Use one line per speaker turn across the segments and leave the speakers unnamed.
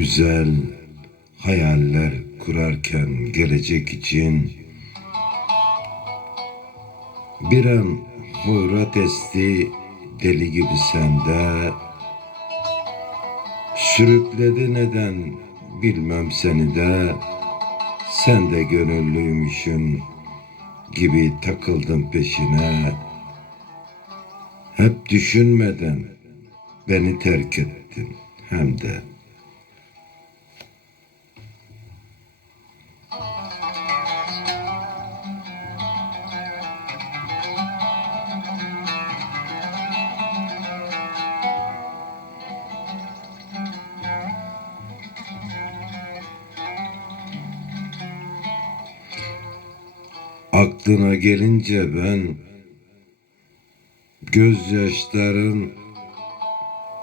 güzel hayaller kurarken gelecek için bir an hoyrat esti deli gibi sende. Sürükledi neden bilmem seni de. Sen de gönüllüymüşün gibi takıldım peşine. Hep düşünmeden beni terk ettin hem de Aklına gelince ben gözyaşların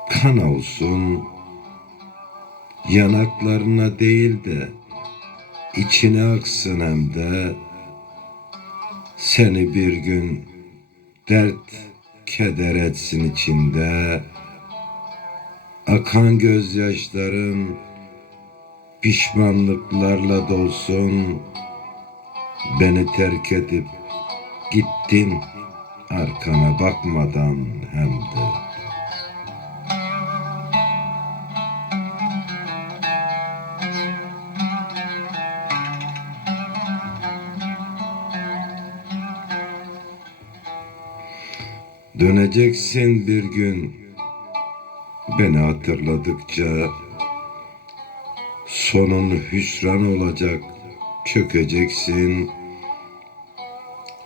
kan olsun yanaklarına değil de içine aksın hem de seni bir gün dert keder etsin içinde. Akan gözyaşların pişmanlıklarla dolsun Beni terk edip gittin arkana bakmadan hem de. Döneceksin bir gün beni hatırladıkça sonun hüsran olacak çökeceksin.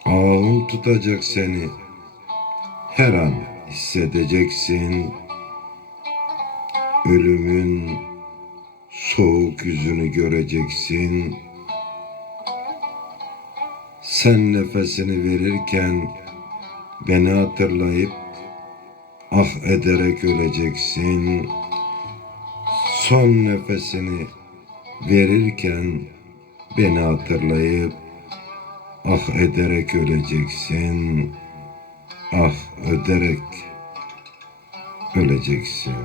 Ağın tutacak seni. Her an hissedeceksin. Ölümün soğuk yüzünü göreceksin. Sen nefesini verirken beni hatırlayıp ah ederek öleceksin. Son nefesini verirken Beni hatırlayıp ah ederek öleceksin. Ah öderek öleceksin.